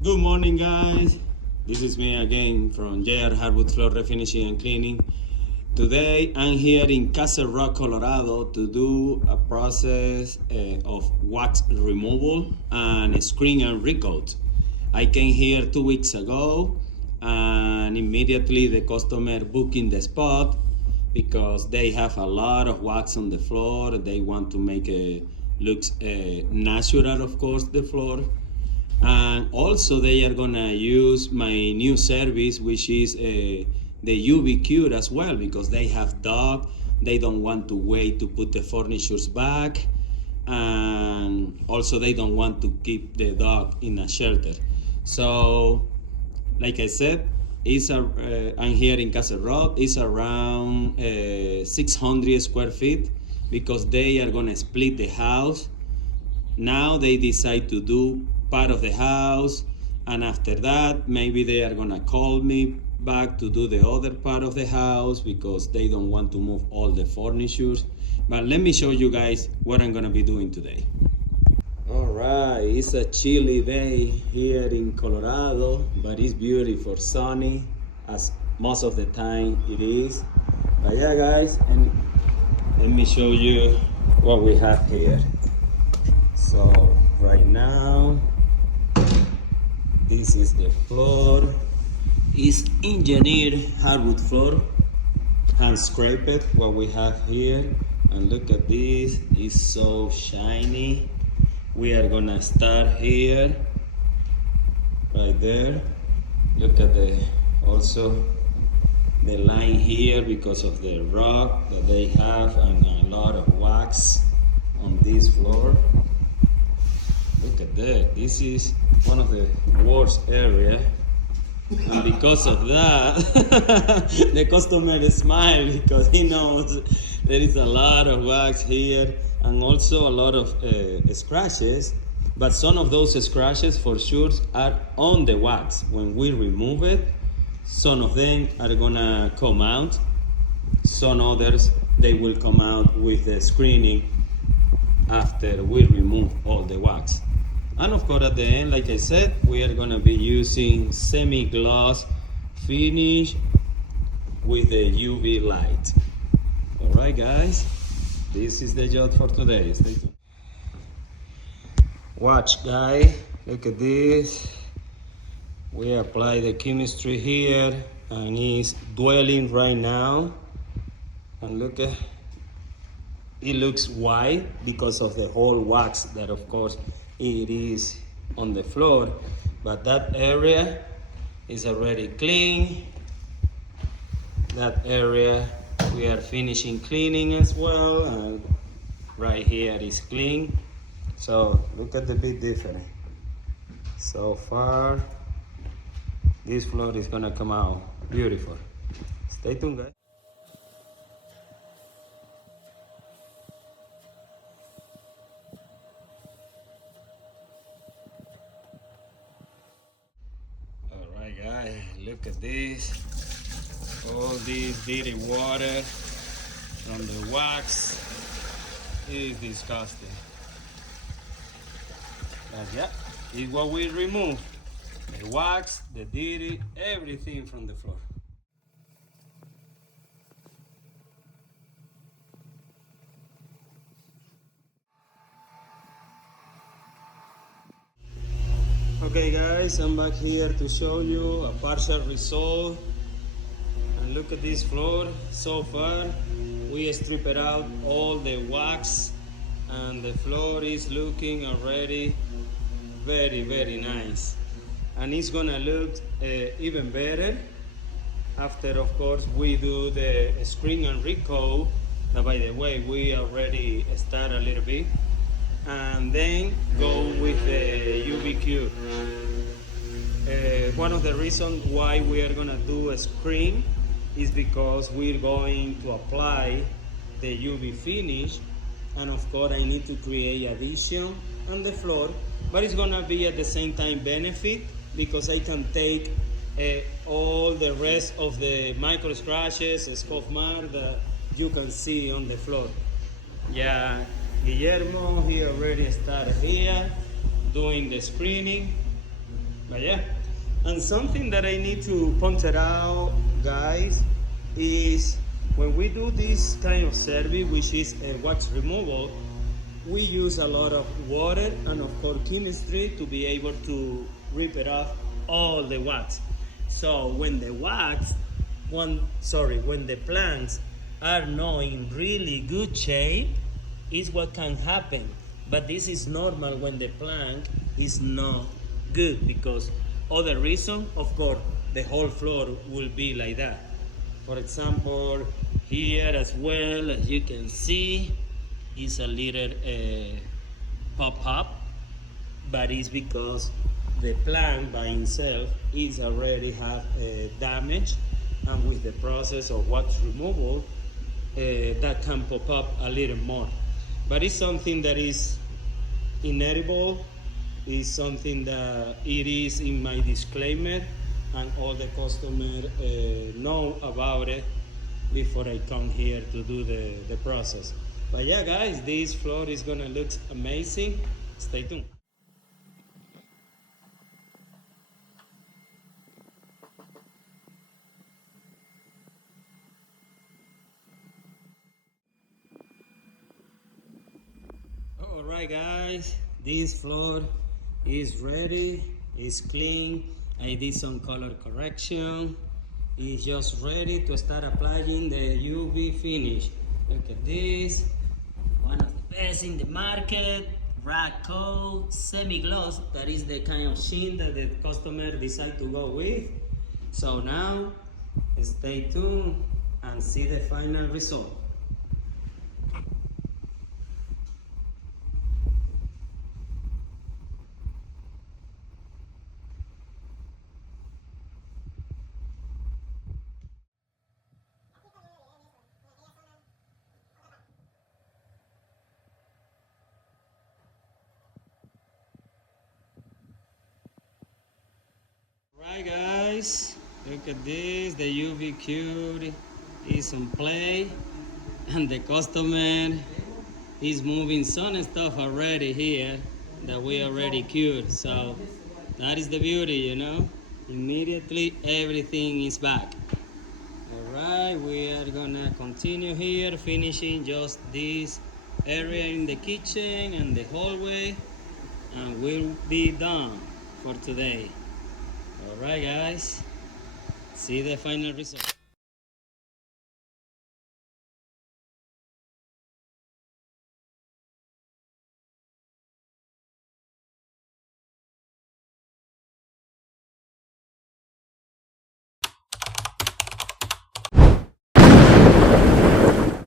Good morning, guys. This is me again from JR Hardwood Floor Refinishing and Cleaning. Today I'm here in Castle Rock, Colorado to do a process of wax removal and screen and recoat. I came here 2 weeks ago and immediately the customer booking the spot because they have a lot of wax on the floor. They want to make it looks natural, of course, the floor. And also they are gonna use my new service, which is the UV cure as well, because they have dog. They don't want to wait to put the furnitures back, and also they don't want to keep the dog in a shelter. So like I said, I'm here in Castle Rock. It's around 600 square feet because they are gonna split the house. Now they decide to do part of the house, and after that maybe they are gonna call me back to do the other part of the house because they don't want to move all the furnitures. But let me show you guys what I'm gonna be doing today. All right, it's a chilly day here in Colorado, but it's beautiful, sunny, as most of the time it is. But yeah, guys, and let me show you what we have here. So right now, this is the floor. It's engineered hardwood floor, hand scraped, what we have here. And look at this, it's so shiny. We are gonna start here, right there. Look at also the line here because of the rock that they have and a lot of wax on this floor. Look at that, this is one of the worst area, and because of that the customer smiles because he knows there is a lot of wax here and also a lot of scratches, but some of those scratches for sure are on the wax. When we remove it, some of them are gonna come out, some others they will come out with the screening after we remove all the wax. And of course at the end, like I said, we are gonna be using semi-gloss finish with the UV light. All right, guys, this is the job for today. Stay tuned. Watch, guys, look at this. We apply the chemistry here and it's dwelling right now. And look at, it looks white because of the whole wax that of course it is on the floor, but that area is already clean. That area we are finishing cleaning as well, and right here is clean. So look at the big difference. So far this floor is gonna come out beautiful. Stay tuned, guys. All right, guys, look at this. All this dirty water from the wax is disgusting. But yeah, it's what we remove. The wax, the dirty, everything from the floor. Okay guys, I'm back here to show you a partial result. And look at this floor. So far, we stripped out all the wax and the floor is looking already very, very nice. And it's gonna look even better after, of course, we do the screen and recoat. Now, by the way, we already start a little bit, and then go with the UV cure. One of the reasons why we are gonna do a screen is because we're going to apply the UV finish, and of course I need to create adhesion on the floor, but it's gonna be at the same time benefit because I can take all the rest of the micro scratches, scuff mark that you can see on the floor. Yeah, Guillermo, he already started here doing the screening. But yeah, and something that I need to point it out, guys, is when we do this kind of survey, which is a wax removal, we use a lot of water and of course chemistry to be able to rip it off all the wax. So when the wax, when the plants are not in really good shape, is what can happen. But this is normal when the plant is not good, because other reason, of course, the whole floor will be like that. For example, here as well, as you can see, is a little pop-up, but it's because the plant by itself is already have damage, and with the process of wax removal, that can pop up a little more. But it's something that is inedible, is something that it is in my disclaimer, and all the customers know about it before I come here to do the process. But yeah, guys, this floor is gonna look amazing. Stay tuned. All right, guys, this floor is ready. It's clean. I did some color correction. It's just ready to start applying the UV finish. Look at this. One of the best in the market. Rack coat, semi-gloss. That is the kind of sheen that the customer decide to go with. So now, stay tuned and see the final result. Right, guys, look at this. The UV cure is on play, and the customer is moving some stuff already here that we already cured. So that is the beauty, you know. Immediately everything is back. All right, we are gonna continue here finishing just this area in the kitchen and the hallway, and we'll be done for today. All right, guys, see the final result.